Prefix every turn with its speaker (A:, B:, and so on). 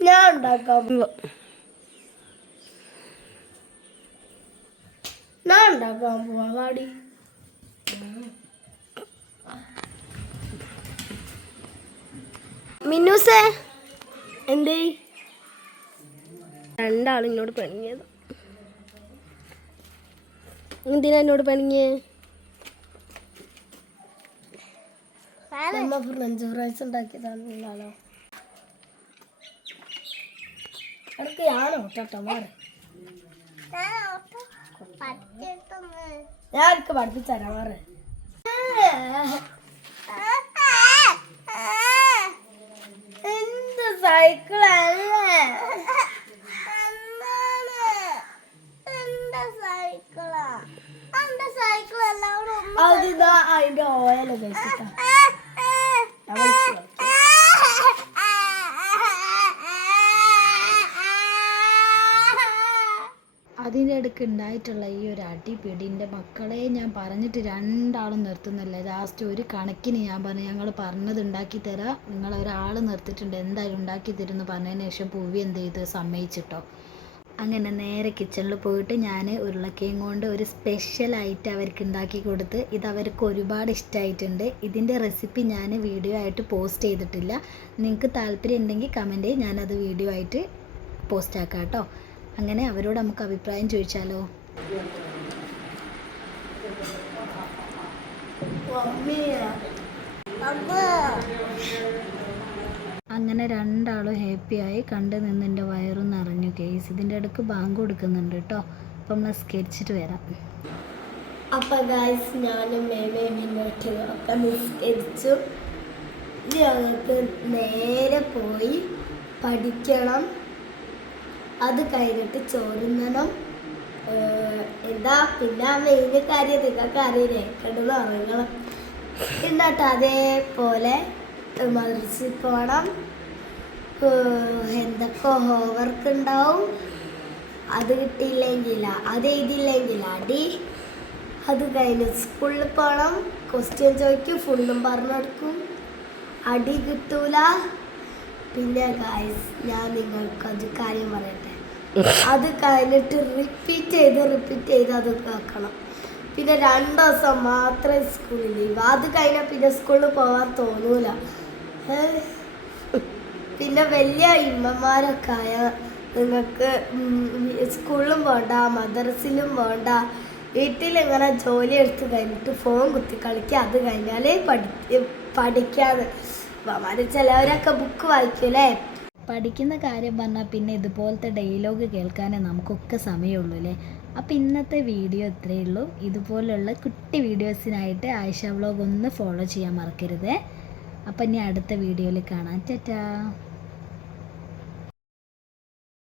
A: ഞാൻ ഉണ്ടാക്കാം ഞാൻ ഉണ്ടാക്കാൻ പോവാ വാടി മിന്നൂസേ എന്തേ? രണ്ടാളിങ്ങോട് പണിഞ്ഞത് എന്തിനാ എന്നോട് പണിഞ്ഞേ അമ്മ ഫ്രഞ്ച് ഫ്രൈസ് ഉണ്ടാക്കിയതാണല്ലോ ഇടയ്ക്ക് ഞാനോ? കേട്ടോ മാറി. ഞാൻ എനിക്ക് പഠിപ്പിച്ചു തരാം മാറി. എന്ത് സൈക്കിളല്ലേ
B: സൈക്കിൾ എല്ലാവരും
A: അതിന്റെ ഓയിൽ കഴിച്ചിട്ടാ
C: അതിന്റെ ഇടയ്ക്ക് ഉണ്ടായിട്ടുള്ള ഈ ഒരു അടിപിടി എന്റെ മക്കളെ ഞാൻ പറഞ്ഞിട്ട് രണ്ടാളും നിർത്തുന്നില്ല. ലാസ്റ്റ് ഒരു കണക്കിന് ഞാൻ പറഞ്ഞു. ഞങ്ങൾ പറഞ്ഞത് ഉണ്ടാക്കി തരാം. നിങ്ങൾ ഒരാൾ നിർത്തിയിട്ടുണ്ട്. എന്തായാലും ഉണ്ടാക്കി തരുമെന്ന് പറഞ്ഞതിന് ശേഷം പൂവി എന്ത് ചെയ്ത്? സമ്മതിച്ചിട്ടോ. അങ്ങനെ നേരെ കിച്ചണിൽ പോയിട്ട് ഞാൻ ഉരുളക്കയും കൊണ്ട് ഒരു സ്പെഷ്യലായിട്ട് അവർക്ക് ഉണ്ടാക്കി കൊടുത്ത് ഇത് അവർക്ക് ഒരുപാട് ഇഷ്ടമായിട്ടുണ്ട് ഇതിന്റെ റെസിപ്പി ഞാൻ വീഡിയോ ആയിട്ട് പോസ്റ്റ് ചെയ്തിട്ടില്ല. നിങ്ങൾക്ക് താല്പര്യം ഉണ്ടെങ്കിൽ കമന്റ് ഞാനത് വീഡിയോ ആയിട്ട് പോസ്റ്റ് ആക്കാം കേട്ടോ അങ്ങനെ അവരോട് നമുക്ക് അഭിപ്രായം ചോദിച്ചാലോ? അങ്ങനെ രണ്ടാളും ഹാപ്പിയായി കണ്ട് നിന്ന് എന്റെ വയറും നിറഞ്ഞു. കേസ് ഇതിന്റെ ഇടയ്ക്ക് ബാങ്ക് കൊടുക്കുന്നുണ്ട് കേട്ടോ അപ്പം നമ്മൾ സ്കെച്ചിട്ട് വരാം.
A: അപ്പം ഗായ്സ് ഞാനും മേമേ മുന്നോട്ട് ഒക്കെ നിസ്കരിച്ചു. ഞങ്ങൾക്ക് നേരെ പോയി പഠിക്കണം. അത് കഴിഞ്ഞിട്ട് ചോറുന്നണം എന്താ? പിന്നെ ആ മെയിൻ കാര്യം നിങ്ങൾക്ക് അറിയില്ലേ? കിടന്ന് ഉറങ്ങണം. എന്നിട്ട് അതേപോലെ മറിച്ച് പോകണം എന്തൊക്കെ ഹോംവർക്ക് ഉണ്ടാവും? അത് കിട്ടിയില്ലെങ്കിൽ അത് എഴുതിയില്ലെങ്കിൽ അടി. അത് കഴിഞ്ഞ് സ്കൂളിൽ പോകണം ക്വസ്റ്റ്യൻ ചോദിക്കും ഫുള്ളും പറഞ്ഞെടുക്കും. അടി കിട്ടൂല. പിന്നെ ഗായ്സ് ഞാൻ നിങ്ങൾക്ക് അത് കാര്യം പറയട്ടെ. അത് കഴിഞ്ഞിട്ട് റിപ്പീറ്റ് ചെയ്ത് റിപ്പീറ്റ് ചെയ്ത് അത് കേൾക്കണം. പിന്നെ രണ്ട് ദിവസം മാത്രമേ സ്കൂളിൽ അത് കഴിഞ്ഞാൽ പിന്നെ സ്കൂളിൽ പോകാൻ തോന്നൂല. ഏഹ്. പിന്നെ വലിയ ഇമ്മമാരൊക്കെ ആയ നിങ്ങൾക്ക് സ്കൂളിലും വേണ്ട മദ്രസിലും വേണ്ട വീട്ടിൽ ഇങ്ങനെ ജോലി എടുത്ത് കഴിഞ്ഞിട്ട് ഫോൺ കുത്തി കളിക്കുക അത് കഴിഞ്ഞാൽ പഠി പഠിക്കാതെ അമ്മമാർ ചിലവരൊക്കെ ബുക്ക് വായിക്കൂലേ
C: പഠിക്കുന്ന കാര്യം പറഞ്ഞാൽ പിന്നെ ഇതുപോലത്തെ ഡയലോഗ് കേൾക്കാനേ നമുക്കൊക്കെ സമയമുള്ളൂ അല്ലേ? അപ്പോൾ ഇന്നത്തെ വീഡിയോ ഇത്രയേ ഉള്ളൂ. ഇതുപോലുള്ള കുട്ടി വീഡിയോസിനായിട്ട് ആയിഷ വ്ളോഗ് ഒന്ന് ഫോളോ ചെയ്യാൻ മറക്കരുത്. അപ്പം ഇനി അടുത്ത വീഡിയോയിൽ കാണാം. ടാറ്റാ.